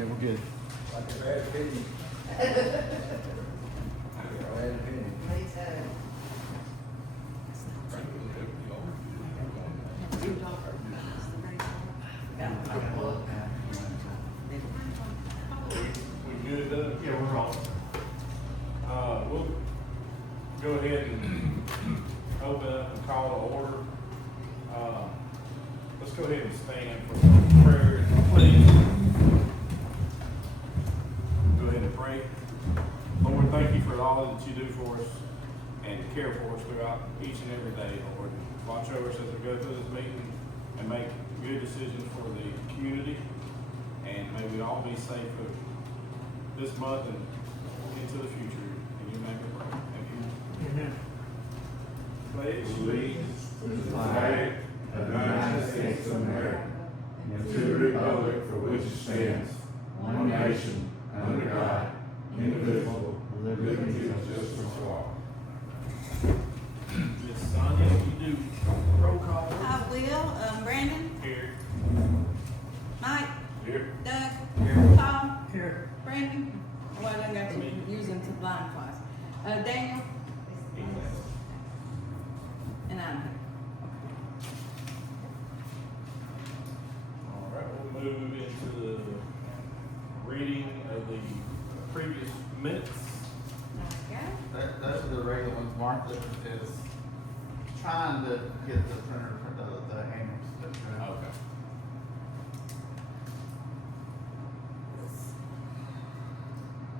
Yeah, we're good. Like a bad opinion. Bad opinion. We good, Doug? Yeah, we're all. We'll go ahead and open up and call to order. Let's go ahead and stand for some prayer, please. Go ahead and pray. Lord, thank you for all that you do for us and care for us throughout each and every day, Lord. Watch over us as we go through this meeting and make good decisions for the community. And may we all be safe for this month and into the future. In your name we pray. Amen. Pledge allegiance to the flag of the United States of America and to the republic for which it stands, one nation, under God, indivisible, with liberty and justice for all. Miss Sonia, you do roll call. I will. Brandon, Here. Mike, Here. Doug, Here. Paul, Here. Brandon. Well, I done got you using to blind twice. Daniel, and I'm here. All right, we'll move into the reading of the previous minutes. Okay. Those are the regular ones. Martha is trying to get the printer for the annuals. Okay.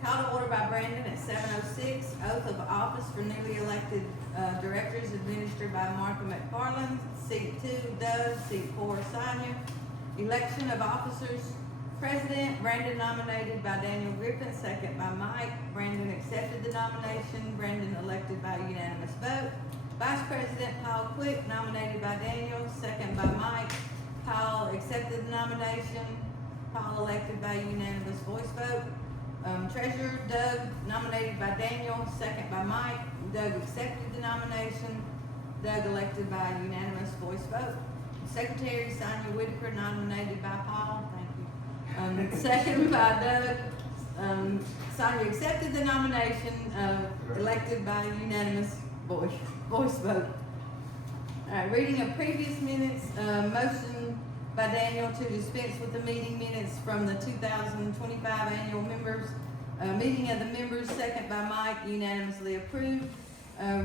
Call to order by Brandon at 7:06. Oath of office for newly elected directors administered by Martha McFarland. Seat 2, Doug. Seat 4, Sonia. Election of officers. President, Brandon nominated by Daniel Griffin, second by Mike. Brandon accepted the nomination. Brandon elected by unanimous vote. Vice President Paul Quick, nominated by Daniel, second by Mike. Paul accepted the nomination. Paul elected by unanimous voice vote. Treasurer Doug, nominated by Daniel, second by Mike. Doug accepted the nomination. Doug elected by unanimous voice vote. Secretary Sonia Whitaker, nominated by Paul, thank you. Second by Doug. Sonia accepted the nomination, elected by unanimous voice vote. All right, reading of previous minutes, motion by Daniel to dispense with the meeting minutes from the 2025 annual meeting of the members, second by Mike, unanimously approved.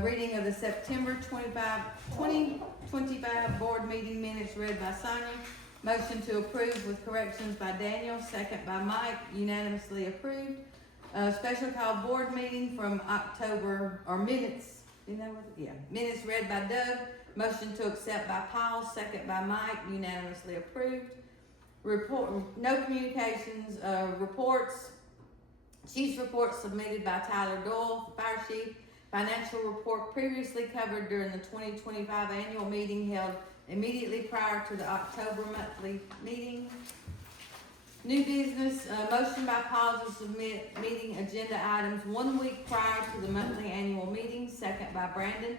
Reading of the September 2025 board meeting minutes read by Sonia. Motion to approve with corrections by Daniel, second by Mike, unanimously approved. Special call board meeting from October, or minutes, minutes read by Doug. Motion to accept by Paul, second by Mike, unanimously approved. Report, no communications, reports. Chief's report submitted by Tyler Doyle, fire chief. Financial report previously covered during the 2025 annual meeting held immediately prior to the October monthly meeting. New business, motion by Paul to submit meeting agenda items 1 week prior to the monthly annual meeting, second by Brandon.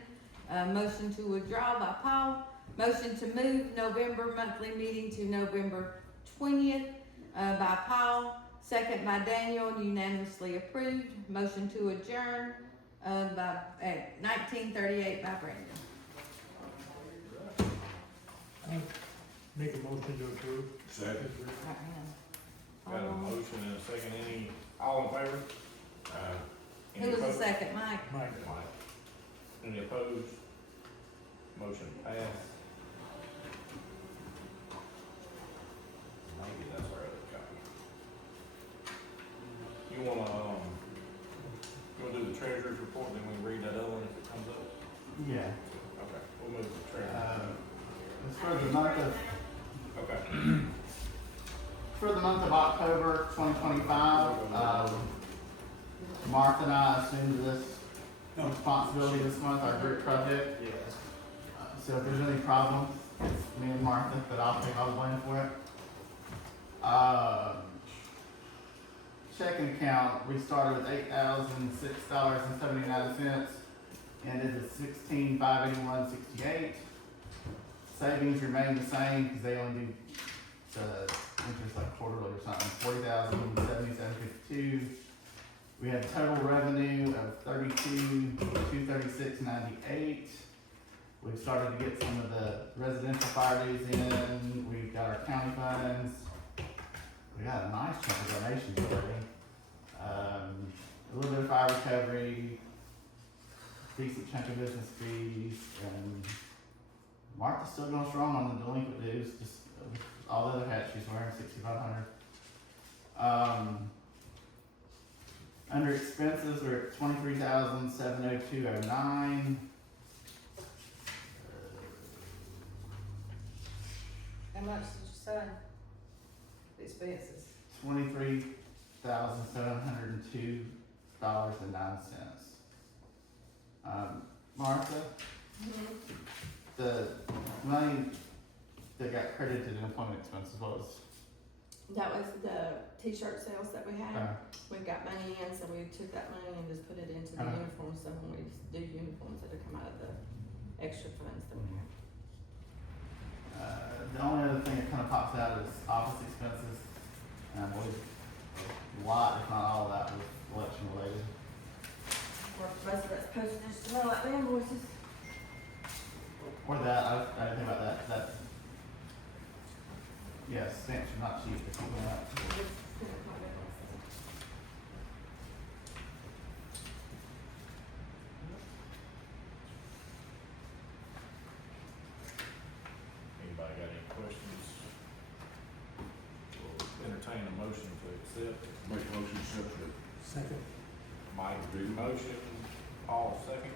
Motion to withdraw by Paul. Motion to move November monthly meeting to November 20th by Paul, second by Daniel, unanimously approved. Motion to adjourn at 19:38 by Brandon. Make a motion to approve. Second. Got a motion and a second. All in favor? Any Who was the opposed? second, Mike? Mike. Any opposed? Motion passed. Maybe that's our other copy. You wanna do the treasurer's report, then we can read that other one if it comes up? Yeah. Okay, we'll move to the treasurer. It's for the month of Okay. October 2025. Martha and I assumed this responsibility this month, our group project. So if there's any problems, it's me and Martha, but I'll take all the blame for it. Checking account, we started with $8,006.79, ended at $16,581.68. Savings remain the same because they only do which is like quarterly or something, 40,077.52. We had total revenue of 32,236.98. We've started to get some of the residential fire dues in, we've got our county funds. We got a nice chunk of donations already. A little bit of fire recovery, decent chunk of business fees, and Martha's still going strong on the delinquent dues, just all the other hats she's wearing, 6,500. Under expenses, we're at 23,702.09. How much did you say? The expenses. $23,702.09. Martha, the money that got credited in employment expenses, what was? That was the t-shirt sales that we had. We got money in, so we took that money and just put it into the uniforms, so when we do uniforms, it'll come out of the extra funds that we have. The only other thing that kind of pops out is office expenses, and I believe a lot, if not all of that, was election related. Or most of that's postage, no, like the invoices. Or that, I didn't think about that, yeah, stamps are not cheap, if you go out. Anybody got any questions? We'll entertain a motion to accept. Make a motion to accept it. Second. Mike do motion, Paul second.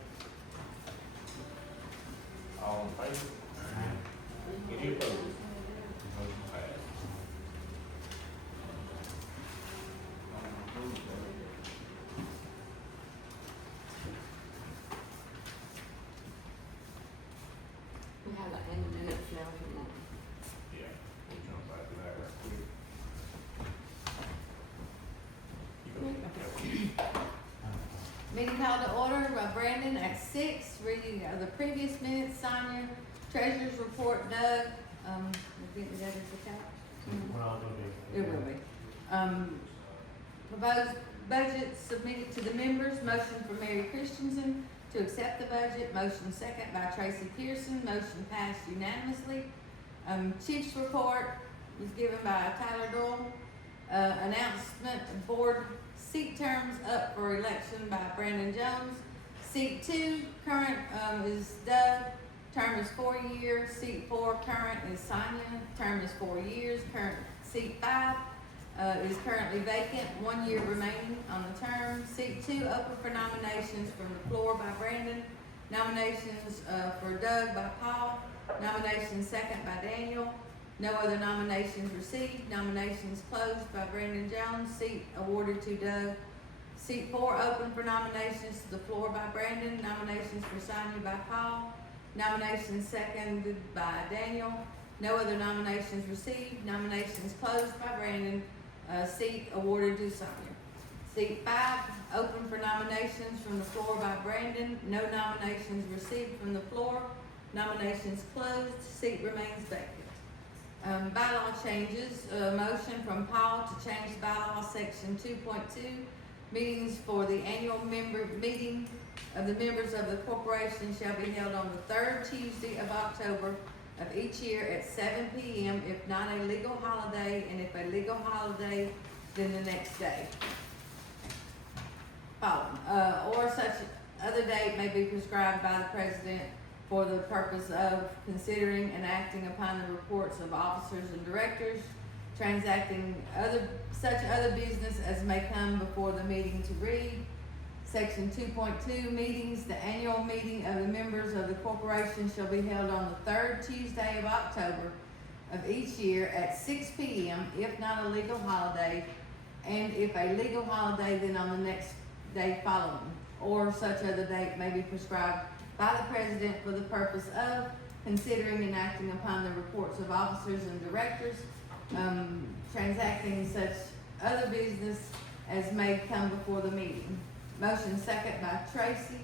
All in favor? Any opposed? Motion passed. We have that in the minutes now if you want. Yeah, we'll jump back to that right quick. You go. Meeting called to order by Brandon at 6, reading of the previous minutes, Sonia, treasurer's report, Doug, we're getting together for couch. Well, it'll be. It will be. Proposed budget submitted to the members, motion for Mary Christensen to accept the budget, motion second by Tracy Pearson, motion passed unanimously. Chief's report was given by Tyler Doyle. Announcement of board seat terms up for election by Brandon Jones. Seat 2, current, is Doug, term is 4 years. Seat 4, current, is Sonia, term is 4 years. Current, seat 5, is currently vacant, 1 year remaining on the term. Seat 2, open for nominations from the floor by Brandon. Nominations, for Doug by Paul. Nominations second by Daniel. No other nominations received. Nominations closed by Brandon Jones. Seat awarded to Doug. Seat 4 open for nominations to the floor by Brandon. Nominations for Sonia by Paul. Nominations seconded by Daniel. No other nominations received. Nominations closed by Brandon. Seat awarded to Sonia. Seat 5 open for nominations from the floor by Brandon. No nominations received from the floor. Nominations closed. Seat remains vacant. Bylaw changes, motion from Paul to change bylaw section 2.2, meetings for the annual meeting of the members of the corporation shall be held on the 3rd Tuesday of October of each year at 7 p.m. if not a legal holiday, and if a legal holiday, then the next day. Or such other date may be prescribed by the president for the purpose of considering and acting upon the reports of officers and directors, transacting such other business as may come before the meeting to read. Section 2.2, meetings, the annual meeting of the members of the corporation shall be held on the 3rd Tuesday of October of each year at 6 p.m. if not a legal holiday, and if a legal holiday, then on the next day following, or such other date may be prescribed by the president for the purpose of considering and acting upon the reports of officers and directors, transacting such other business as may come before the meeting. Motion second by Tracy,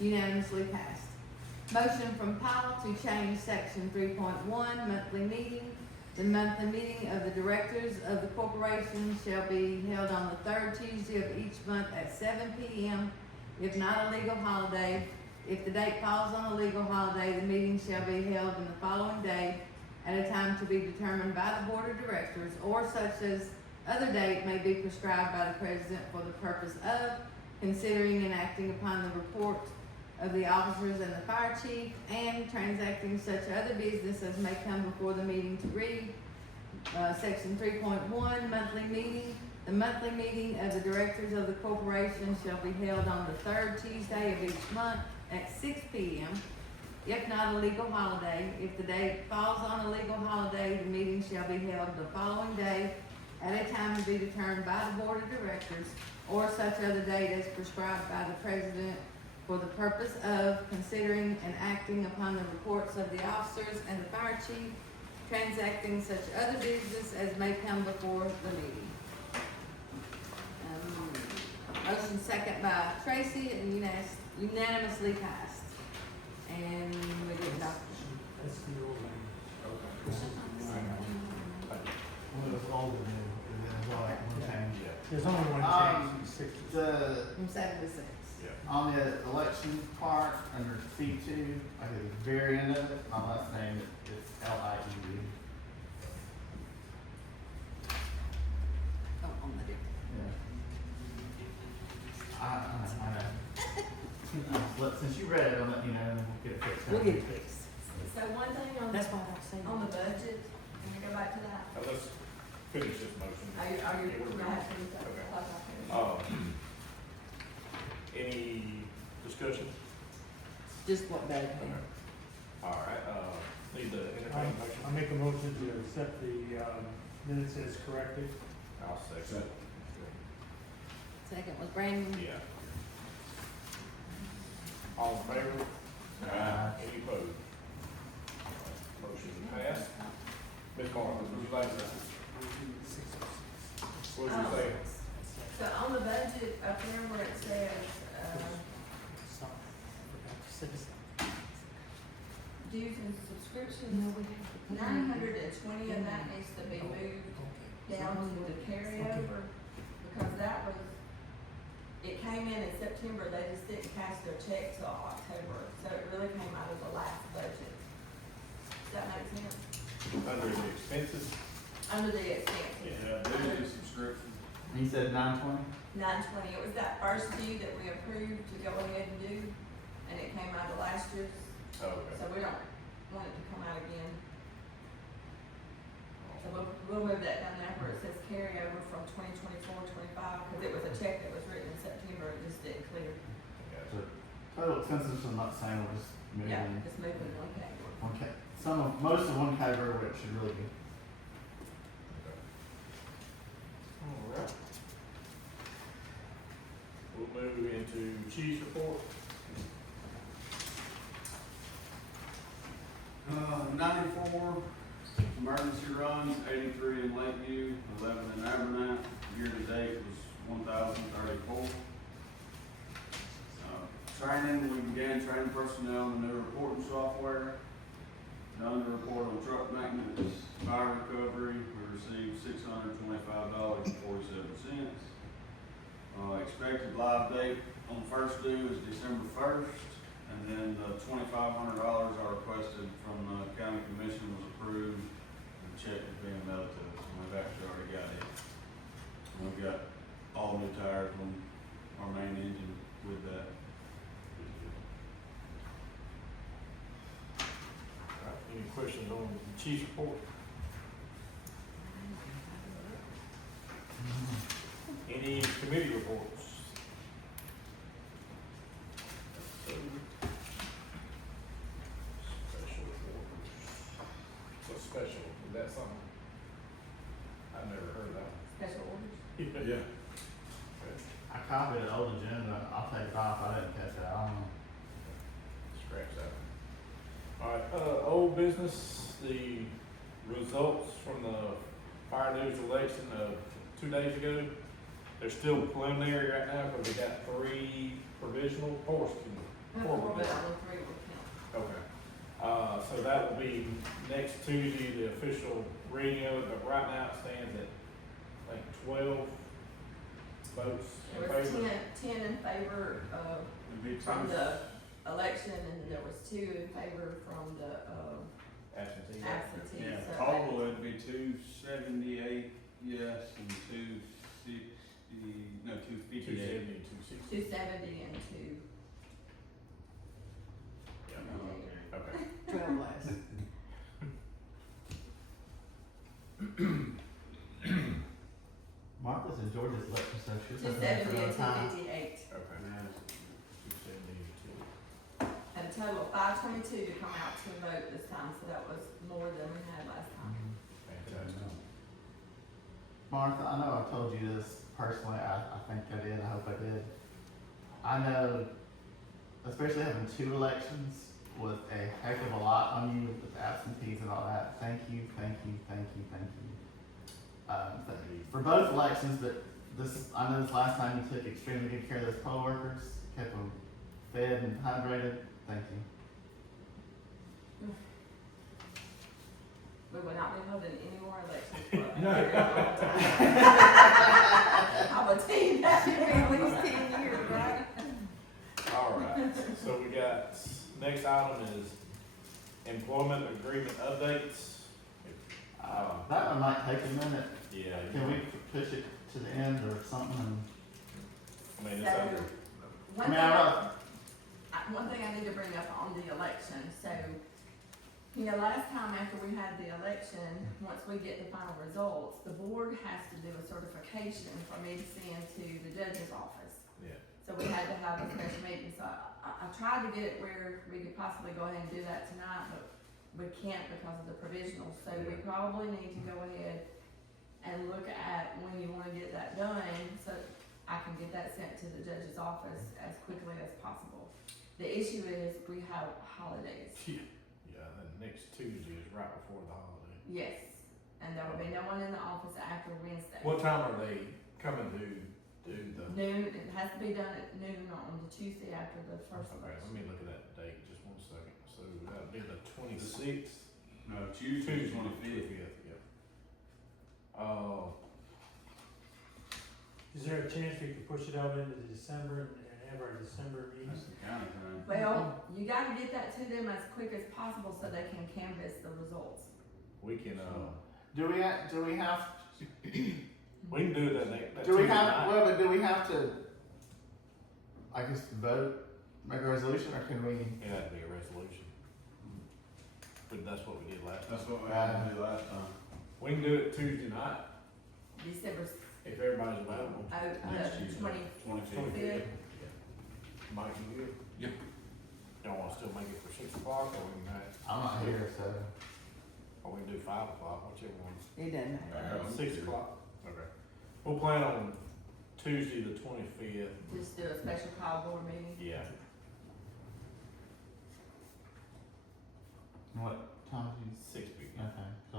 unanimously passed. Motion from Paul to change section 3.1, monthly meeting, The monthly meeting of the directors of the corporation shall be held on the third Tuesday of each month at 7 p.m. If not a legal holiday, if the date falls on a legal holiday, the meeting shall be held in the following day at a time to be determined by the board of directors, or such as other date may be prescribed by the president for the purpose of considering and acting upon the report of the officers and the fire chief, and transacting such other business as may come before the meeting to read. Section 3.1, monthly meeting. The monthly meeting of the directors of the corporation shall be held on the third Tuesday of each month at 6 p.m. If not a legal holiday, if the date falls on a legal holiday, the meeting shall be held the following day at a time to be determined by the board of directors, or such other date as prescribed by the president for the purpose of considering and acting upon the reports of the officers and the fire chief, transacting such other business as may come before the meeting. Motion second by Tracy and unanimously passed. And we did adopt. That's the old one. Well, it was old and new, and then what, one change. There's only one change, it's 60. The, From 7 to 6. on the election part, under C two, like at the very end of it, my last name is Lieu. Oh, on the different. Yeah. I know. But since you read it, I'll let you know, and we'll get it fixed. We'll get it fixed. So one thing on, That's why I was saying. on the budget, can we go back to that? Let's finish this motion. Are you, Yeah, we're gonna have to do that? Okay. Any discussion? Just what they pay. All right, need the entertainment motion? I make a motion to accept the, minutes as corrected. I'll second. Second was Brandon. Yeah. All in favor? Any opposed? Motion passed. Ms. Martha, would you like to, what was you saying? So on the budget, up there where it says, Sorry, forgot to say something. dues and subscriptions, 920 of that needs to be moved down to the carryover, because that was, it came in September, they just didn't cash their check till October, so it really came out of the last budget. Does that make sense? Under the expenses? Under the expenses. Yeah, dues and subscription. You said 920? 920, it was that first due that we approved to go ahead and do, and it came out of last year's, Okay. so we don't want it to come out again. So we'll move that down there where it says carryover from 2024-25, because it was a check that was written in September, it just didn't clear. Gotcha. Total expenses, I'm not saying we're just moving. Yeah, just moving one category. Most of one category, where it should really be. All right. We'll move into chief's report. 94 emergency runs, 83 in Lakeview, 11 in Abernathy. Year to date was 1,034. Training, we began training personnel on the new reporting software. Done the report on truck maintenance, fire recovery, we received $625.47. Expected live date on first due is December 1st, and then the $2,500 I requested from the county commission was approved. The check is being mailed to us, and we've actually already got it. We've got all new tires on our main engine with that. All right, any questions on the chief's report? Any committee reports? Special reports. What's special? Is that something? I've never heard that. Special orders? Yeah. I copied an old agenda, I'll take it off, I didn't catch it, I don't know. Scratch that. All right, old business, the results from the fire news election of 2 days ago. They're still preliminary right now, because we got 3 provisional, 4 Four, but only 3 will count. Okay. so that will be next Tuesday, the official reading of it, but right now it stands at, I think, 12 votes in There was favor. 10 in favor of, It'd be from two the election, and there was 2 in favor from the, absentee. absentee, Yeah, so. total it'd be 278 yes and 260, no, 258. 270 and 260. 270 and 2. Yeah, okay. 12 less. Martha's in Georgia's election, so she's been 270 there for and a time. 258. Okay. 270 and 2. And a total of 522 to come out to vote this time, so that was more than we had last time. Fantastic. Martha, I know I told you this personally, I think I did, I hope I did. I know, especially having 2 elections was a heck of a lot on you with absentees and all that. Thank you, thank you, thank you, thank you. For both elections, but this, I know this last time you took extremely good care of those poll workers, kept them fed and hydrated. Thank you. We will not be holding any more elections for a very long time. I will tell you that. At least 10 years, right? All right, so we got, next item is employment agreement updates. That one might take a minute. Yeah. Can we push it to the end or something? I mean, it's So, under, one I mean, thing, one thing I need to bring up on the election, so, you know, last time after we had the election, once we get the final results, the board has to do a certification for me to send to the judge's office. yeah. So we had to have a special meeting, so I tried to get it where we could possibly go ahead and do that tonight, but we can't because of the provisional, so we probably need to go ahead and look at when you wanna get that done, so I can get that sent to the judge's office as quickly as possible. The issue is we have holidays, Yeah, then next Tuesday is right before the holiday. yes, and there will be no one in the office after Wednesday. What time are they coming to do the? Noon, it has to be done at noon on the Tuesday after the first Okay, let election. me look at that date, just 1 second. So that'd be the 26th. No, Tuesday, 25th. Yeah. Is there a chance we could push it out into December and have our December meeting? That's the county thing. Well, you gotta get that to them as quick as possible so they can canvass the results. We can, Do we have, we can do it that next, that do we Tuesday have, night. well, but do we have to, I guess, vote, make a resolution, or can we? It had to be a resolution. But that's what we did last time. That's what we had to do last time. We can do it Tuesday night, December, if everybody's available. Next the Tuesday. 25th. 25th. Mike, you good? Yep. Y'all wanna still make it for 6 o'clock, or we can have, I'm not here, so. or we can do 5 o'clock, whichever one. It doesn't matter. 6 o'clock, okay. We'll plan on Tuesday the 25th. Just do a special call board meeting. Yeah. What time do you? 6 p.m. Okay, so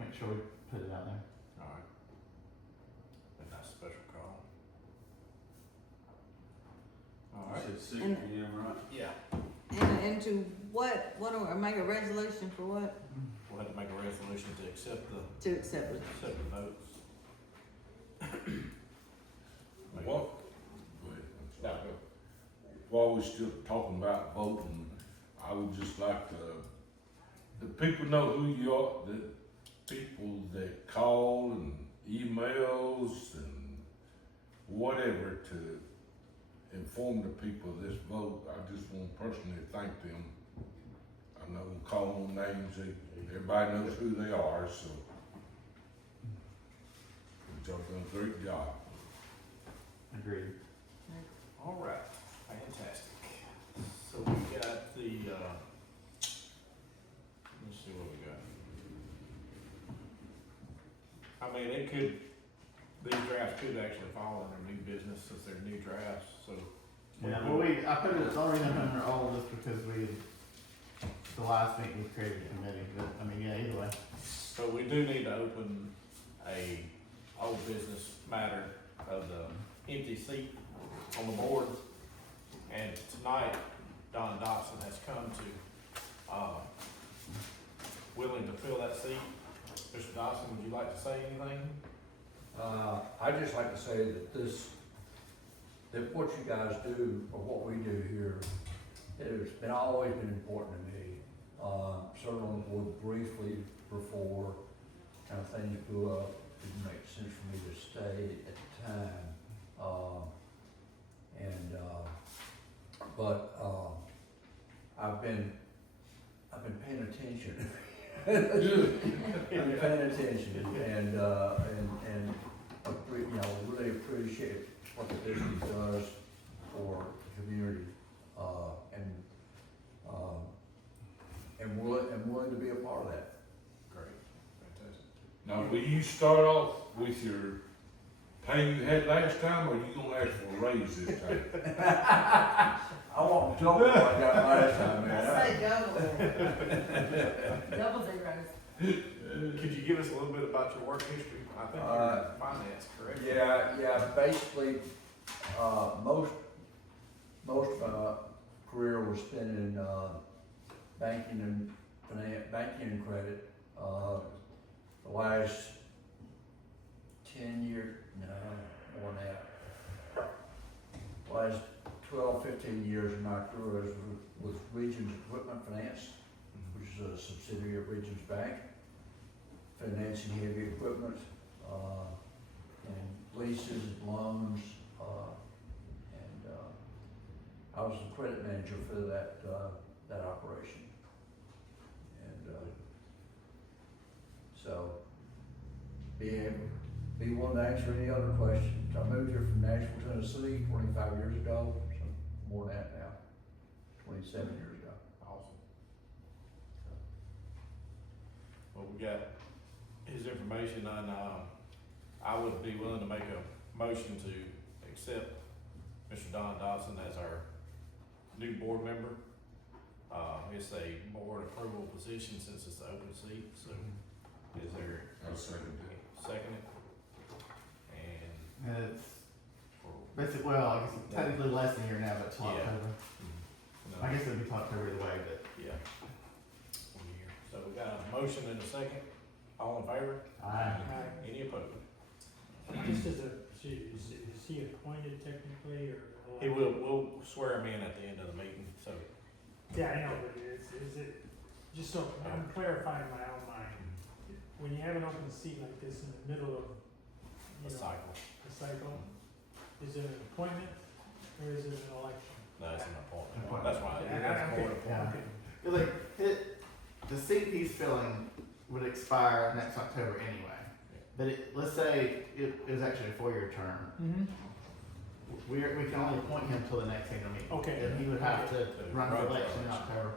make sure we put it out there. Alright. And that's a special call. You Alright. said 6 And- p.m., right? Yeah. And to what do we, make a resolution for what? We'll have to make a resolution to accept the, To accept it. accept the votes. What? No, go. While we're still talking about voting, I would just like to, the people know who you are, the people that call and emails and whatever to inform the people of this vote. I just want to personally thank them. I'm not gonna call them names, everybody knows who they are, so. Y'all done a great job. Agreed. Alright, fantastic. So we got the, let's see what we got. I mean, it could, these drafts could actually fall under new business since they're new drafts, so. Yeah, well, I put it, the only reason I put it under old is because the last meeting we created a committee, but, I mean, yeah, either way. So we do need to open a old business matter of the empty seat on the board. And tonight, Don Dotson has come to willing to fill that seat. Mr. Dawson, would you like to say anything? I'd just like to say that what you guys do, or what we do here, it's always been important to me. Served on the board briefly before kind of things blew up, didn't make sense for me to stay at the time. I've been paying attention. I've been paying attention and really appreciate what the district does for the community, and willing to be a part of that. Great, fantastic. Now, will you start off with your pay you had last time, or you gonna ask for a raise this time? I want double what I got last time, man. I say double. Double zeros. Could you give us a little bit about your work history? I think you're in finance, correct? Yeah, basically, most of my career was spent in, banking and banking and credit. The last 10 years, no, more than that. Last 12, 15 years of my career was with Regions Equipment Finance, which is a subsidiary of Regions Bank, financing heavy equipment, and leases, loans, and I was the credit manager for that operation. And so, be willing to answer any other questions. I moved here from Nashville, Tennessee 25 years ago, so more than that now, 27 years ago. Awesome. Well, we got his information, and I would be willing to make a motion to accept Mr. Don Dawson as our new board member. It's a board approval position since it's the open seat, so is there I'll second it. second? And And it's basically, well, I guess technically less than a year now, but till Yeah. October. I guess it'd be till October either way, but. Yeah. 1 year. So we got a motion and a second. All in favor? Aye. Any opposed? Just as is he appointed technically, or? He we'll swear him in at the end of the meeting, so. Yeah, I know, but is it, just so I'm clarifying my own mind, when you have an open seat like this in the middle of, The cycle. the cycle, is it an appointment or is it an election? No, it's an appointment. Appointment. That's why. Yeah, That's okay, board appointment. Yeah. Like, the seat he's filling would expire next October anyway. But let's say it was actually a 4-year term. Mm-hmm. We can only appoint him till the next annual meeting. Okay. And he would have to run for election in October.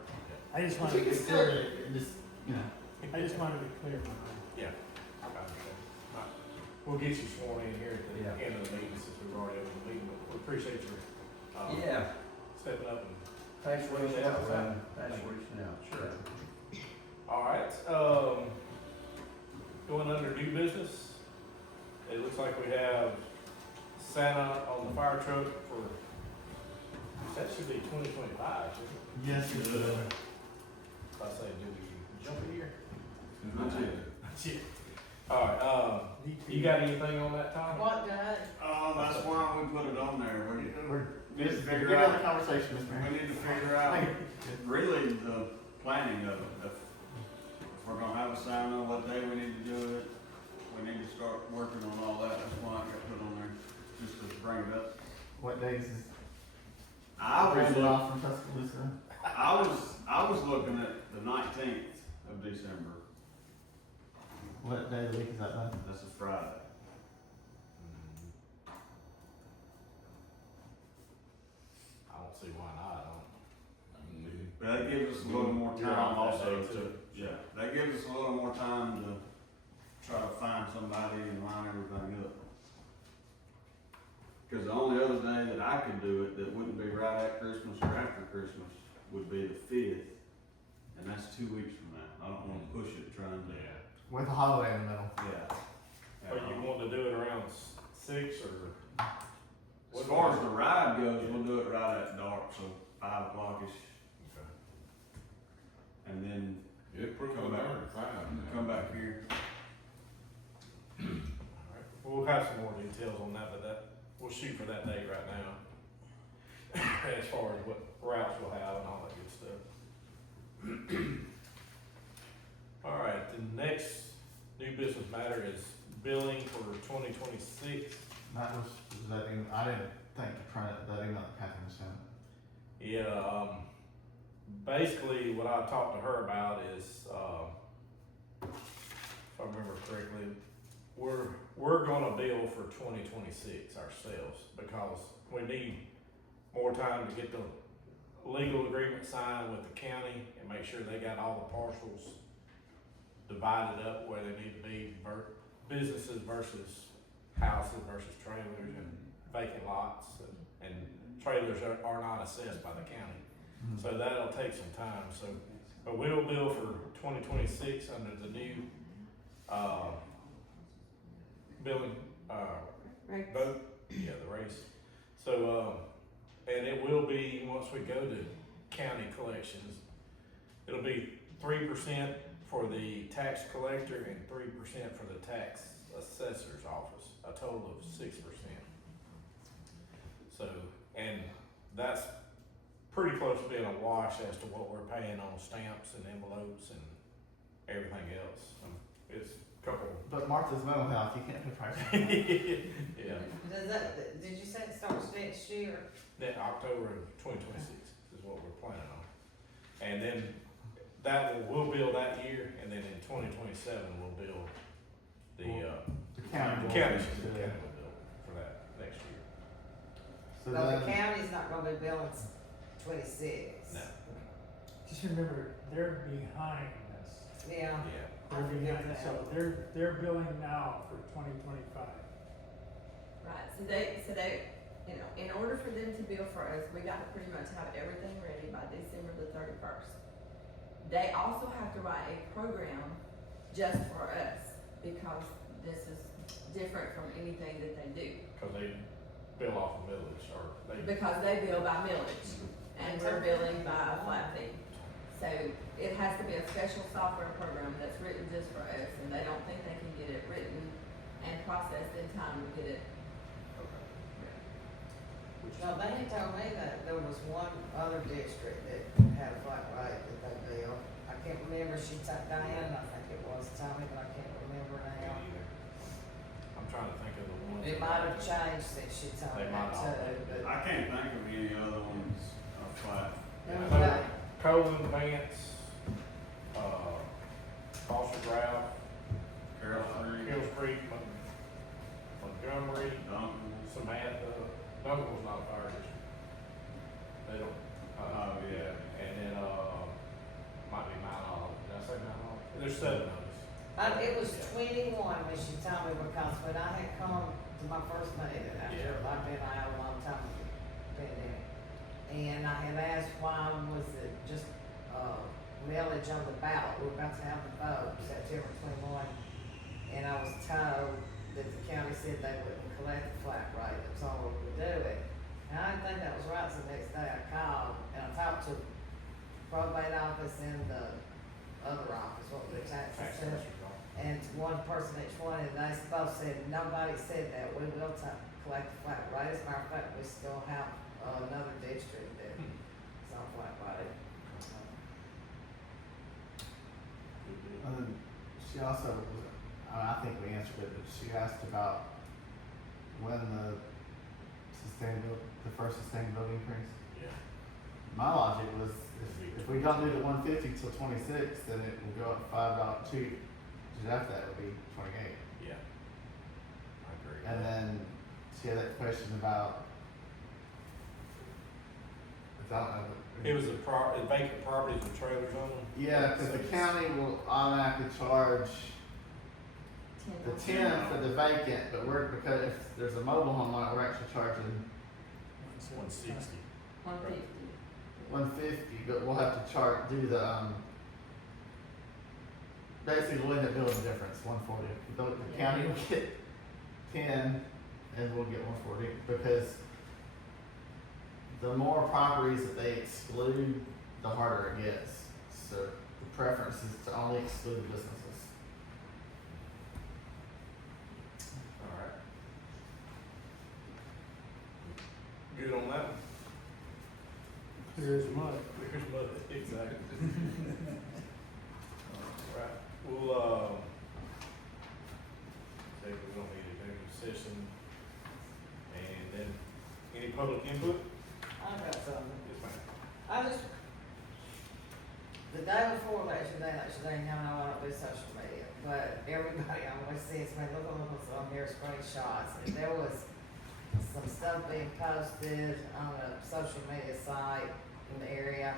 I just Which wanted he to can be still clear, do, just, you know. I just wanted to be clear in my mind. Yeah. I understand. All right. We'll get you sworn in here at the Yeah. end of the meeting since we've already opened the meeting, but we appreciate your, Yeah, stepping up and. thanks for reaching out, Ryan. Thanks for reaching out. Sure. All right, going under new business, it looks like we have Santa on the fire truck for, that should be 2025, shouldn't it? Yes, it's, If I say, do we jump a year? That's it. Shit. All right, you got anything on that, Tom? What, guy? Oh, that's why we put it on there. We need to give figure me out, the conversation, Mr. Mayor. we need to figure out really the planning of it. If we're gonna have a sign on what day we need to do it, we need to start working on all that. That's why it got put on there, just to bring it up. What days is I was, Brandon off from Tuscaloosa? I was looking at the 19th of December. What day of the week is that then? That's a Friday. I don't see why not, But that gives us a little more You're time off that also day, to, too. yeah, that gives us a little more time to try to find somebody and line everything up. Cause the only other day that I could do it that wouldn't be right at Christmas or after Christmas would be the 5th, and that's 2 weeks from now. I don't wanna push it trying to, yeah. With a holiday in the middle. yeah. But you want to do it around 6 or? As far as the ride goes, we'll do it right at dark, so 5 o'clock-ish. Okay. come back here. Alright, we'll have some more details on that, but we'll shoot for that date right now. As far as what routes we'll have and all that good stuff. Alright, the next new business matter is billing for 2026. That was, I didn't think to print it, that email that Catherine sent. Yeah, basically what I talked to her about is, if I remember correctly, we're gonna bill for 2026 ourselves because we need more time to get the legal agreement signed with the county and make sure they got all the parcels divided up where they need to be, businesses versus houses versus trailers and vacant lots, and trailers are not assessed by the county. So that'll take some time, but we'll bill for 2026 under the new, billing, Right. vote, yeah, the race. So, and it will be, once we go to county collections, it'll be 3% for the tax collector and 3% for the tax assessor's office, a total of 6%. So, and that's pretty close to being a wash as to what we're paying on stamps and envelopes and everything else. It's a couple. But Martha's mental health, you can't pay price. Yeah. Does that, did you say it starts next year? Then October of 2026 is what we're planning on. And then we'll bill that year, and then in 2027, we'll bill the county will. county will bill for that next year. So But the then, county's not gonna be billing 26. No. Just remember, they're behind us. Yeah. Yeah. They're behind, so they're billing now for 2025. Right, so they, you know, in order for them to bill for us, we gotta pretty much have everything ready by December the 31st. They also have to write a program just for us, because this is different from anything that they do. Cause they bill off of millage, or they. Because they bill by millage, and we're billing by a flat fee. So it has to be a special software program that's written just for us, and they don't think they can get it written and processed in time to get it. No, they had told me that there was one other district that had a flat rate that they billed. I can't remember, she told Diane, I think it was Tommy, but I can't remember now. I'm trying to think of the ones. It might have changed since she told They me might that all too, but. I can't think of any other ones flat. Okay. Colin, Vance, Foster Ralph, Carroll Creek, Hills Creek, Montgomery, Duncan. Samantha. Duncan's not a fire district. They don't. Oh, yeah. And then, might be Mount Olive. Did I say Mount Olive? There's 7 of us. It was Yeah. 21 when she told me, because when I had come to my first meeting after, Yeah. I've been out a long time, pandemic. And I had asked why was it just, millage on the ballot, we were about to have the vote, September 21. And I was told that the county said they wouldn't collect the flat rate, it was all we would do it. And I didn't think that was right, so the next day I called, and I talked to probate office and the other office, what was the tax Tax assessor. assessor's office. And one person each one, and they both said, nobody said that, we will collect the flat rate, as a matter of fact, we still have another district that is on flat rate. and then she also, I think we answered it, but she asked about when the first sustainability increase. Yeah. My logic was, if we don't do the 150 till 26, then it will go up $5.2. Just after that would be 28. Yeah. I agree. And then she had that question about, I don't know. It was vacant properties with trailers on them. Yeah, because the county will automatically charge the 10 for the vacant, but because if there's a mobile home on it, we're actually charging 160. 150. 150, but we'll have to do the, basically we'll end up billing the difference, 140. The county will get 10 and we'll get 140, because the more properties that they exclude, the harder it gets. So the preference is to only exclude businesses. Alright. Good on that one? There is mud. There's mud, exactly. Right, we'll, say we're gonna need an executive session, and then, any public input? I got something. Yes, ma'am. I just, the day before election day, y'all know I don't do social media, but everybody always says, man, look on their screenshots, and there was some stuff being posted on a social media site in the area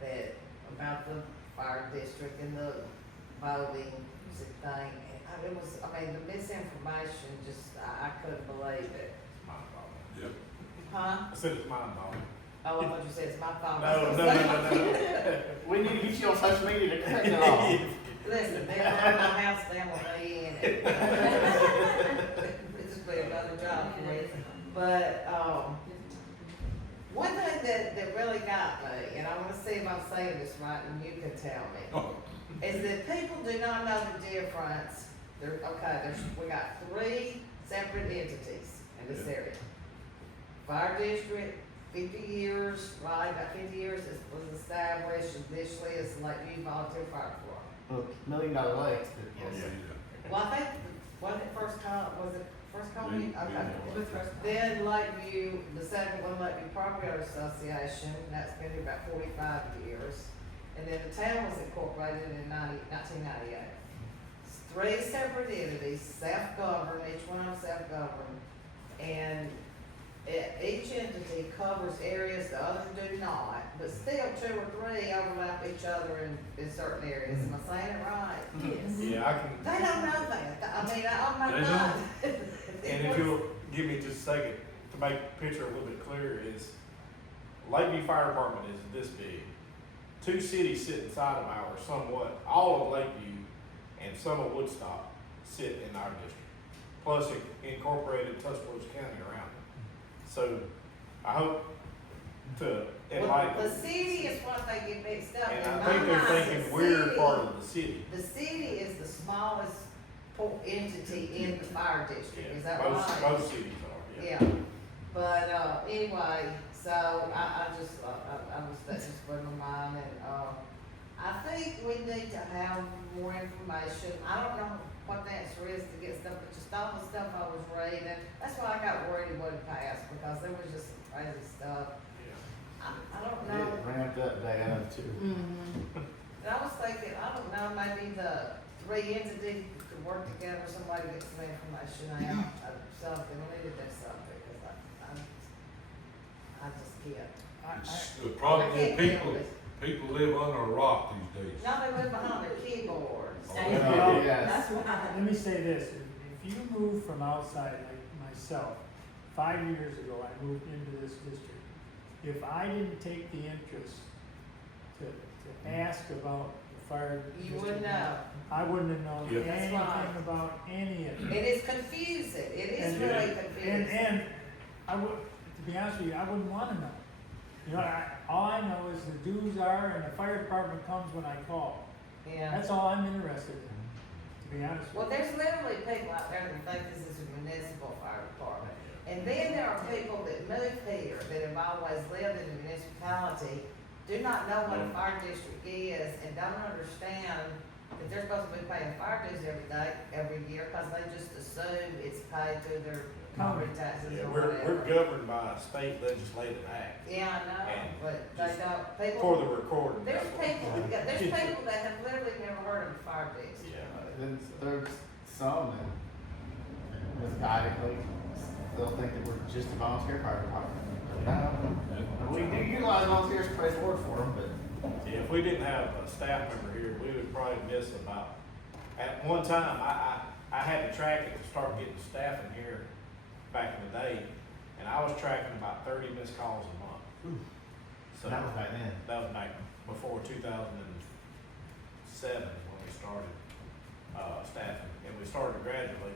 that, about the fire district and the voting thing, and it was, I mean, the misinformation, just, I couldn't believe it. Mind-boggling. Yep. Huh? I said it's mind-boggling. Oh, I thought you said it's my fault. No. We need to get you on social media to correct it all. Listen, they burned my house down with me in it. It's just be another job for me. But, one thing that really got me, and I wanna see if I'm saying this right and you can tell me, is that people do not know the difference. We got 3 separate entities in this area. Fire district, 50 years, right, about 50 years, it was established, initially it's Lakeview Volunteer Fire Department. Well, $1 Million Lakes, but yes. Well, I think, wasn't it first company? Okay. It was first. Then Lakeview, the second one, Lakeview Property Owner Association, that's been here about 45 years. And then the town was incorporated in 1998. It's 3 separate entities, self-governed, each one of them self-governed. And each entity covers areas the others do not, but still 2 or 3 overlap each other in certain areas. Am I saying it right? Yes. Yeah, I can, They don't know that. I mean, oh my They God. and if you'll give me just a second to make the picture a little bit clearer, is Lakeview Fire Department is this big. 2 cities sit inside of ours somewhat, all of Lakeview and some of Woodstock sit in our district. Plus incorporated Tuscaloosa County around it. So I hope to Well, enlighten. the city is what they get mixed up in. And I My think they're mind, thinking the we're city- part of the city. The city is the smallest entity in the fire district, is that Most right? cities are, Yeah, but, anyway, so I was, that just blew my mind, and, I think we need to have more information. I don't know what the answer is to get stuff, but just all the stuff I was reading, that's why I got worried it wouldn't pass, because there was just some crazy stuff. I don't know. It ramped up day of too. Mm-hmm. And I was thinking, I don't know, maybe the 3 entities could work together, somebody get some information out, or something, we need to do something, because I just can't. The problem I is can't deal people, with it. people live under a rock these days. No, they live behind their keyboards. Oh, Well, Yes. That's why. Let me say this, if you move from outside, like myself, 5 years ago, I moved into this district. If I didn't take the interest to ask about the fire You district, wouldn't know. I wouldn't have known Yep. That's anything right. about any of It it. is confusing, it is And- really confusing. And I would, to be honest with you, I wouldn't wanna know. You know, all I know is the dues are, and the fire department comes when I call. Yeah. That's all I'm interested in, to be honest Well, with you. there's literally people out there that think this is a municipal fire department. And then there are people that move here, that have always lived in the municipality, do not know what a fire district is, and don't understand that they're supposed to be paying fire dues every year, cause they just assume it's paid through their property taxes Yeah, or we're whatever. governed by a state legislative act Yeah, I know, And but they don't, people. for the recording. There's people that have literally never heard of a fire district. Yeah. Then there's some that misguidedly they'll think that we're just a volunteer fire department. No, we do utilize volunteers to praise the Lord for them, but Yeah, if we didn't have a staff member here, we would probably miss about, at one time, I had to track it to start getting staff in here back in the day, and I was tracking about 30 missed calls a month. So that was back then. that was back before 2007 when we started, staffing, and we started gradually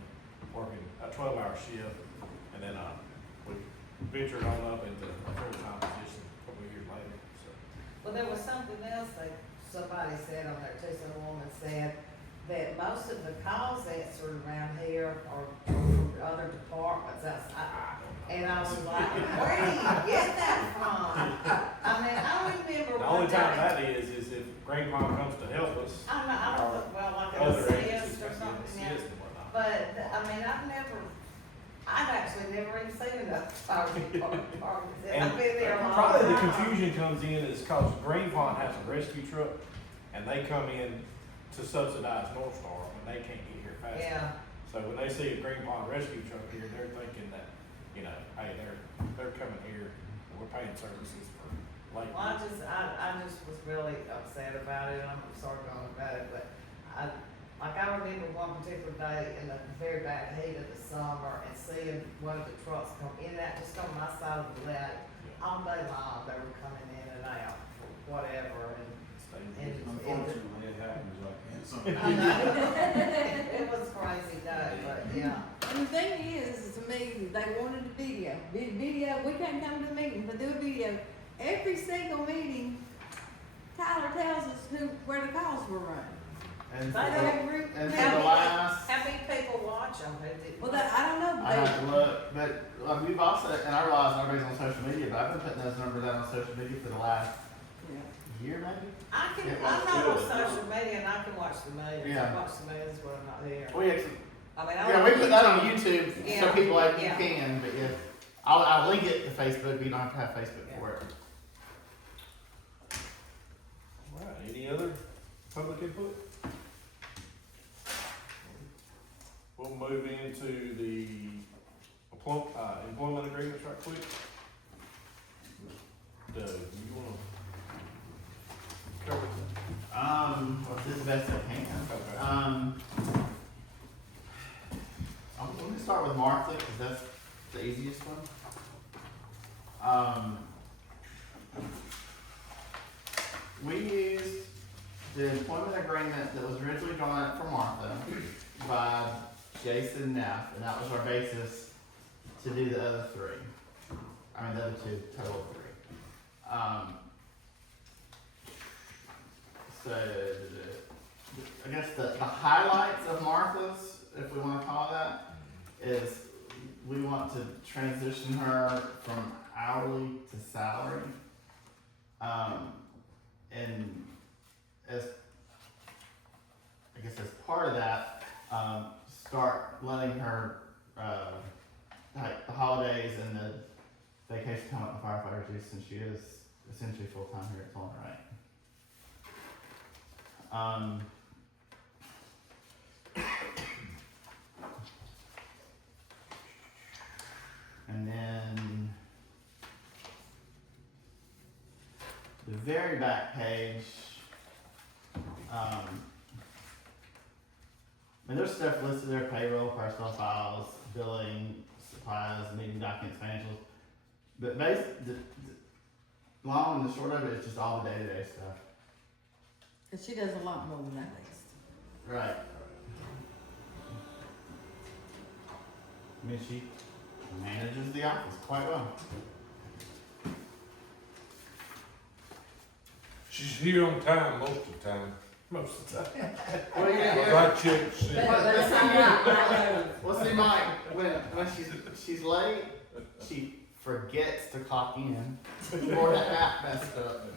working a 12-hour shift, and then, we ventured on up into a full-time position a couple of years later, so. Well, there was something else they somebody said on there too, some woman said that most of the calls answered around here are from other departments outside. And I was like, where do you get that from? I mean, I remember The one only time day. that is if Green Pond comes to help us. I don't know, well, like a Other assist agencies, or like something, the yeah. assist and whatnot. But, I mean, I've actually never even seen enough fire departments. I've been there a long time. Probably the confusion comes in is cause Green Pond has a rescue truck and they come in to subsidize North Star when they can't get here fast enough. Yeah, So when they see a Green Pond rescue truck here, they're thinking that, you know, hey, they're coming here, we're paying services for like. well, I just was really upset about it, I'm sorry about it, but I remember one particular day in the very bad heat of the summer and seeing one of the trucks come in and out, just on my side of the lane, all day long, they were coming in and out, for whatever, and Unfortunately, it happens like that I sometimes. know. It was crazy day, but yeah. And the thing is, to me, they wanted a video. Video, we can't come to the meeting, but do a video. Every single meeting, Tyler tells us where the calls were run. And They for don't agree. and How for the many- last, How many people watch them? Who did? Well, I don't know, I have they, to look, but we've also, and I realize nobody's on social media, but I've been putting those numbers out on social media for the last year maybe. I'm Yeah, not on well, social media and I can watch the millions. Yeah. I watch the millions when I'm not here. We actually, I mean, yeah, we put that on YouTube so Yeah, people like you yeah. can, but yeah. I'll link it to Facebook, but you don't have to have Facebook for it. Alright, any other public input? We'll move into the employment agreements right quick. Doug, you wanna cover that? Let's do the best I can. Okay. I'm gonna start with Martha, cause that's the easiest one. We used the employment agreement that was originally drawn up for Martha by Jason Neff, and that was our basis to do the other three. I mean, the other two, total of three. So, I guess the highlights of Martha's, if we wanna call that, is we want to transition her from hourly to salary. And as part of that, start letting her, like the holidays and the vacation come up for firefighters too, since she is essentially full-time here at Tulane, right? And then the very back page, and there's stuff listed there: payroll, personal files, billing, supplies, meeting documents, financials. But the long and the short of it is just all the day-to-day stuff. cause she does a lot more than that list. Right. I mean, she manages the office quite well. She's here on time most of the time. Most of the time. Well, Cause I checked, see, Well, see, Mike, when she's late, she forgets to clock in, or the app messed up.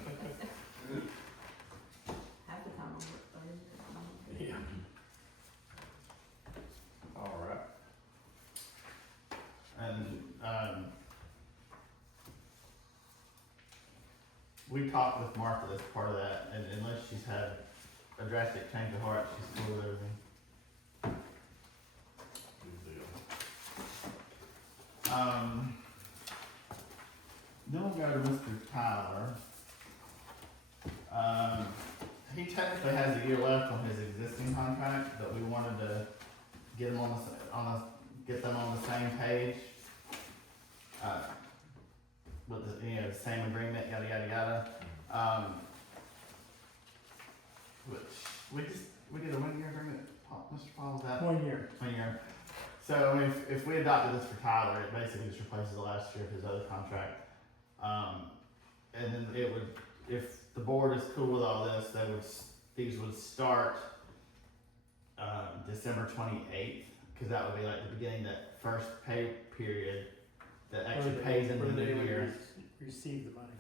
Half the time I work Yeah. Alright. And we talked with Martha as part of that, and unless she's had a drastic change of heart, she's cool with everything. Good deal. Then we'll go to Mr. Tyler. He technically has a year left on his existing contract, but we wanted to get him get them on the same page. With the, same agreement, yada, yada, yada. Which, we did a 1 year agreement, Mr. Paul, was that? 1 year. 1 year. So if we adopted this for Tyler, it basically just replaces the last year of his other contract. And then it would, if the board is cool with all this, these would start, December 28th, cause that would be like the beginning, that first pay period that actually pays into the Where they new would year. receive the money.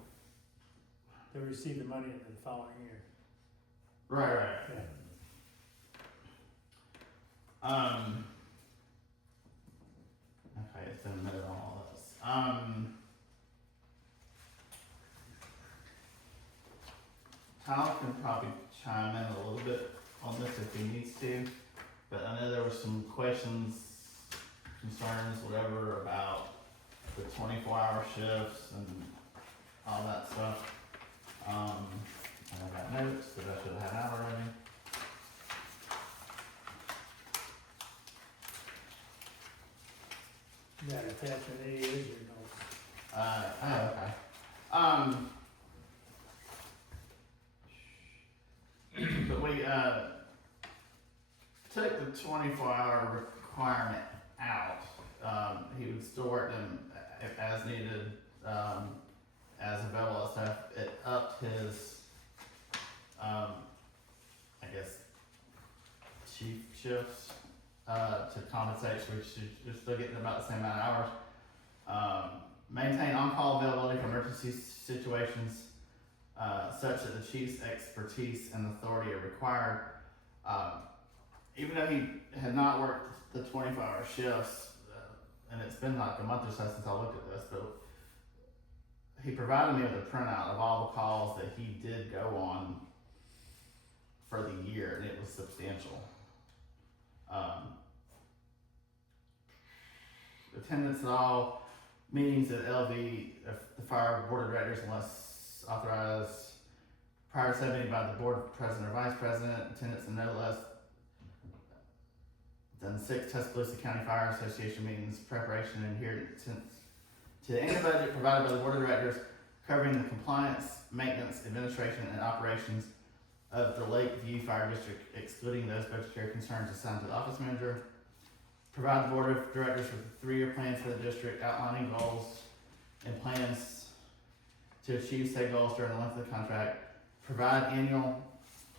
They receive the money in the following year. Right. Yeah. Okay, it's been a minute on all this. Kyle can probably chime in a little bit on this if he needs to, but I know there were some questions, concerns, whatever, about the 24-hour shifts and all that stuff. And I got notes that I should have had out already. That attachment A is your notes. Okay. But we, took the 24-hour requirement out. He would still work them as needed, as available as stuff. It upped his, I guess, chief shifts, to compensate, so we're still getting about the same amount of hours. Maintain on-call availability for emergency situations, such that the chief's expertise and authority are required. Even though he had not worked the 24-hour shifts, and it's been like a month or so since I looked at this, but he provided me with a printout of all the calls that he did go on for the year, and it was substantial. Attendance at all meetings at LV, the fire board of directors, unless authorized prior to submitting by the board president or vice president. Attendance and no less than 6 Tuscaloosa County Fire Association meetings. Preparation and adherence to any budget provided by the board of directors covering the compliance, maintenance, administration, and operations of the Lakeview Fire District, excluding those budgetary concerns assigned to the office manager. Provide the board of directors with a 3-year plan for the district, outlining goals and plans to achieve said goals during the length of the contract. Provide annual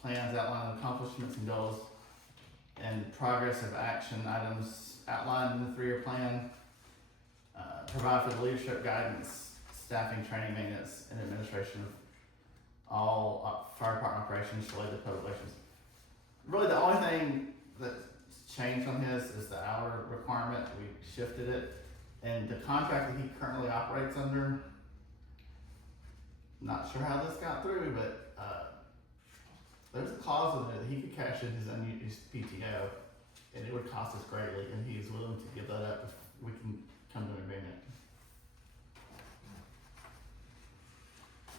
plans outlining accomplishments and goals and progress of action items outlined in the 3-year plan. Provide for the leadership guidance, staffing, training, maintenance, and administration of all fire department operations related to public relations. Really, the only thing that's changed on his is the hour requirement. We shifted it, and the contract that he currently operates under, not sure how this got through, but there's a clause in there that he could cash in his unused PTO, and it would cost us greatly, and he is willing to give that up if we can come to an agreement.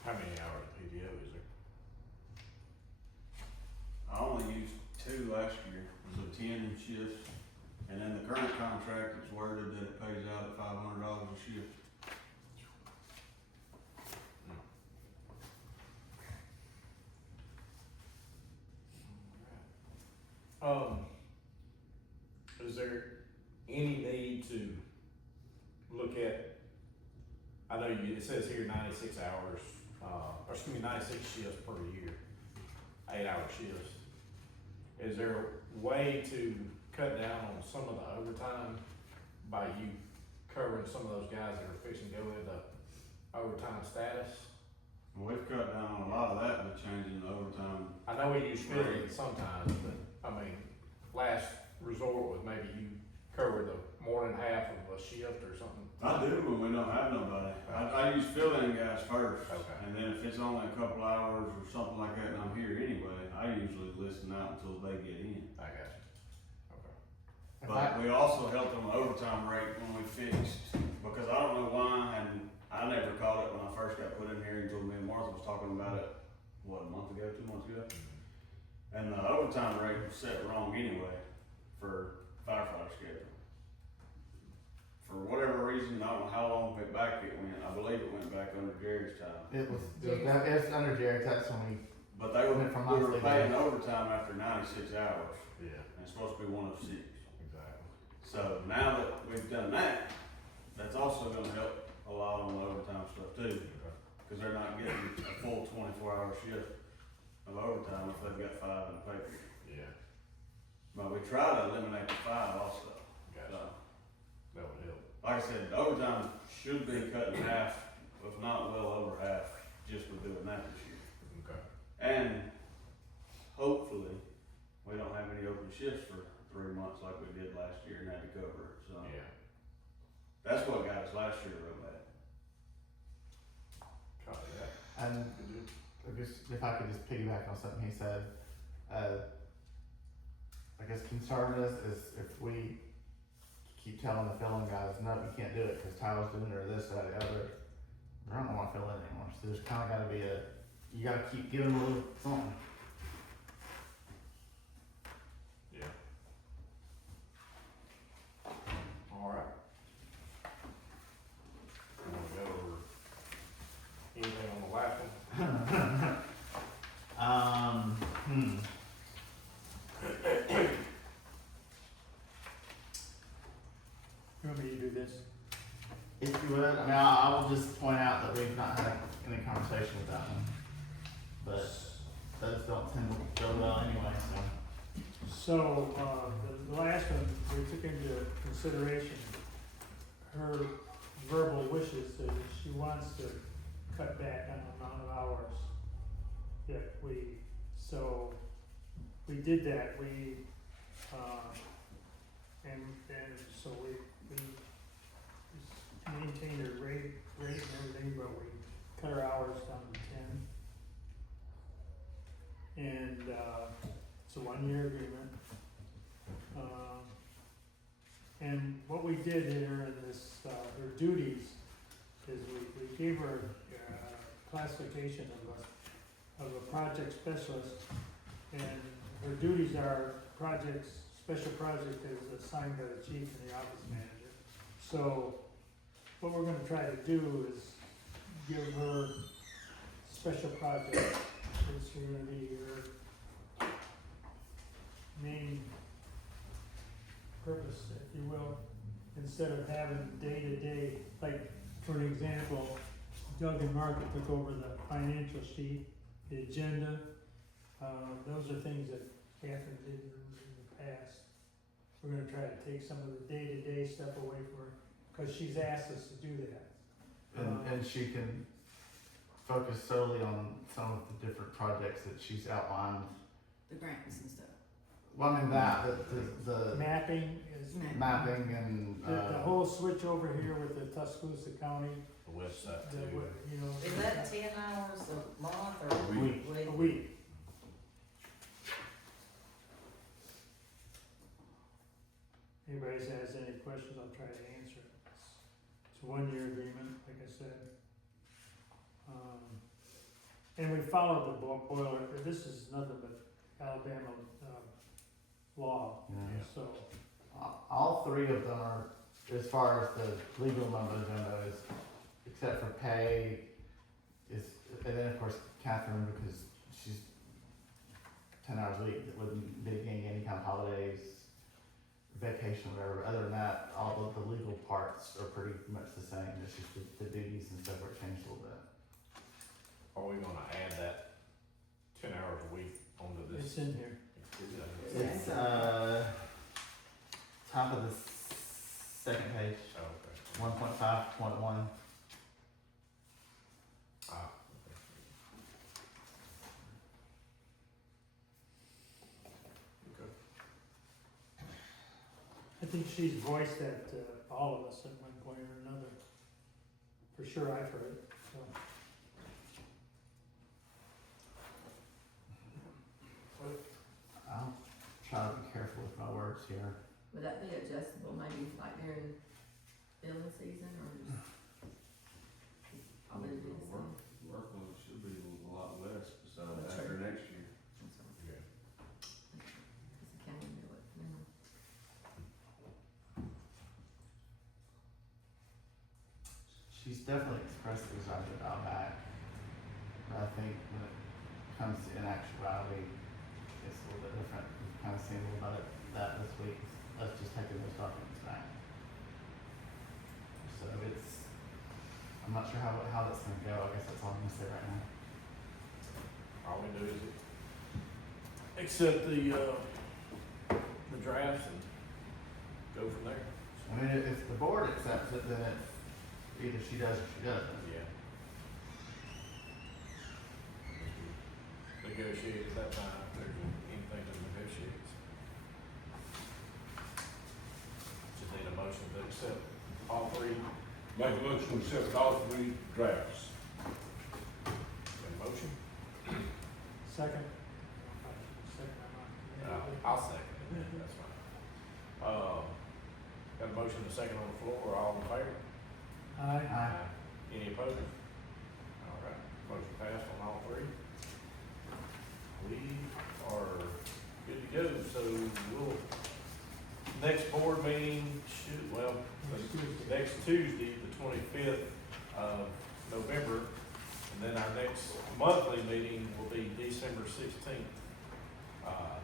How many hours of PTO is there? I only used 2 last year, it was a 10 shifts, and in the current contract, it's worded that it pays out at $500 a shift. Is there any need to look at, I know it says here 96 hours, or excuse me, 96 shifts per year, 8-hour shifts. Is there a way to cut down on some of the overtime by you covering some of those guys that are fixing to go into overtime status? We've cut down on a lot of that with changing the overtime. I know we use filling sometimes, but I mean, last resort was maybe you cover the morning half of a shift or something. I do when we don't have nobody. I use fill-in guys first. Okay. And then if it's only a couple hours or something like that and I'm here anyway, I usually listen out until they get in. I got you. Okay. But we also helped on the overtime rate when we fixed, because I don't know why, and I never caught it when I first got put in here until me and Martha was talking about it, what, a month ago, 2 months ago? And the overtime rate was set wrong anyway for firefighter schedule. For whatever reason, I don't know how long back it went, I believe it went back under Gary's time. It was under Jared, that's when we, But they were, Went from we were monthly to- paying overtime after 96 hours, Yeah, and it's supposed to be 1 of 6. exactly. So now that we've done that, that's also gonna help a lot on the overtime stuff too. cause they're not getting a full 24-hour shift of overtime if they've got 5 in the paper. Yeah, But we try to eliminate the 5 also. gotcha. So, That would help. like I said, the overtime should be cut in half, if not well over half, just for doing that this year. Okay. And hopefully, we don't have any open shifts for 3 months like we did last year and had to cover it, so. Yeah. That's what got us last year real bad. Copy that. And Good. I guess if I could just piggyback on something he said, I guess concern is if we keep telling the filling guys, no, you can't do it because Tyler's doing it or this, that, or the other, they're not gonna wanna fill in anymore. So there's kinda gotta be you gotta keep giving them a little something. Yeah. All right. You wanna go over anything on the last one? You want me to do this? If you would, I mean, I will just point out that we've not had any conversation with that one. But those don't tend to go well anyway, so. So, the last one, we took into consideration her verbal wishes that she wants to cut back on the amount of hours that so we did that, and so we maintained her rate and everything, but we cut our hours down to 10. And, it's a 1-year agreement. And what we did here in this, her duties, is we gave her classification of a project specialist, and her duties are special project is assigned by the chief and the office manager. So what we're gonna try to do is give her special project, it's gonna be her main purpose, if you will, instead of having day-to-day, like, for an example, Doug and Mark took over the financial sheet, the agenda, those are things that Catherine did in the past. We're gonna try to take some of the day-to-day stuff away from her, cause she's asked us to do that. And she can focus solely on some of the different projects that she's outlined. The grants and stuff. Well, I mean the Mapping is, mapping and, the whole switch over here with the Tuscaloosa County, The website the, too. you know. Is that 10 hours a month or a Week. week? A week. Anybody has any questions, I'll try to answer. It's a 1-year agreement, like I said. And we followed the boiler, this is nothing but Alabama, law, Yeah. so. All three of them are, as far as the legal mumbo jumbo is, except for pay, is, and then of course Catherine, because she's 10 hours a week, that wouldn't be getting any kind of holidays, vacation, whatever. Other than that, all of the legal parts are pretty much the same. It's just the duties and stuff are changed a little bit. Are we gonna add that 10 hours a week onto this? It's in here. It's top of the second page, Oh, okay. 1.5.1. Ah, okay. I think she's voiced that to all of us at one point or another. For sure, I've heard it, so. I'll try to be careful with my words here. Would that be adjustable, maybe like during billing season, or just? Probably do the same. Workload should be a lot less besides That's after right. next year. That's all. Yeah. Cause the county do it, you know. She's definitely expressed a desire to dial back. But I think when it comes to in actuality, it's a little bit different. We've kind of seen a little bit of that this week. Us just taking those documents back. So it's, I I'm not sure how that's gonna go, I guess that's all I'm gonna say right now. All we do is accept the drafts and go from there. I mean, if the board accepts it, then it's either she does or she doesn't. Yeah. Negotiate at that time, if there's anything to negotiate. Just need a motion to accept all three. Make a motion to accept all three drafts. Got a motion? Second. I'll second it, that's fine. Got a motion and a second on the floor, all in favor? Aye. Any opposed? All right, motion passed on all three. We are good to go, so we'll, next board meeting should, well, next Tuesday, the 25th of November, and then our next monthly meeting will be December 16th.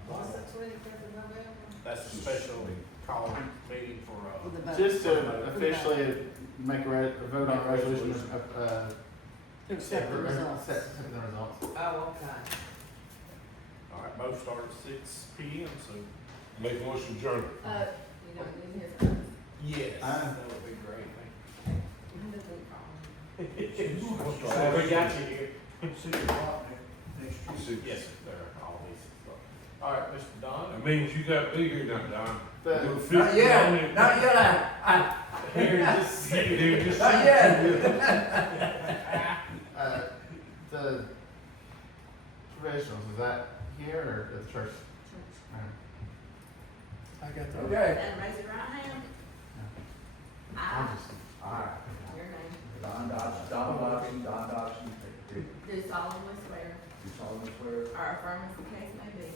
What's the 25th of November? That's a special call meeting for, For the vote. Just to officially make a vote on a resolution of, To accept the results. accept the results. Oh, okay. all right, both start at 6 p.m., so. Make a motion to adjourn. You don't need his first. Yes. Aye. That would be great, thank you. So We got you here. 6 o'clock next Tuesday. Yes, sir, they're all these. All right, Mr. Don. That means you got to be here now, Don. The- Not yet, not yet, Here, just Here, just- not yet. The provisionals, is that here or at the church? I got the. Okay. Then raise your right hand. I, Alright. your name, Don Dodson, do solemnly swear, do solemnly swear, or affirm as the case may be,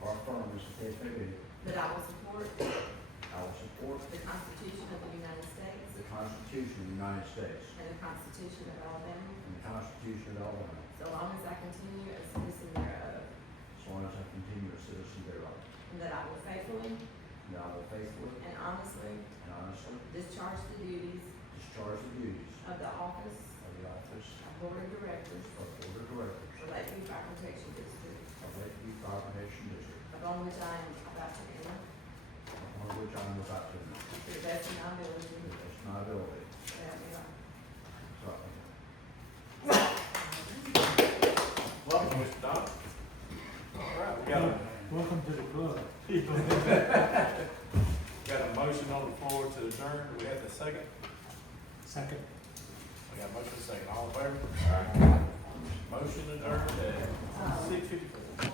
or affirm as the case may be, that I will support I will support the Constitution of the United States the Constitution of the United States and the Constitution of Alabama, and the Constitution of Alabama, so long as I continue a citizen thereof, so long as I continue a citizen thereof, and that I will faithfully and I will faithfully and honestly and honestly discharge the duties discharge the duties of the office of the office of Board of Directors of Board of Directors for Lakeview Fire Protection District, of Lakeview Fire Protection District, upon which I am about to enter, upon which I am about to enter, to the best of my ability, to the best of my ability, so help me God. so help me God. Welcome, Mr. Don. All right, we got a, Welcome to the club. got a motion on the floor to adjourn. Do we have the second? Second. We got a motion and a second. All in favor? Motion adjourned at 6:54.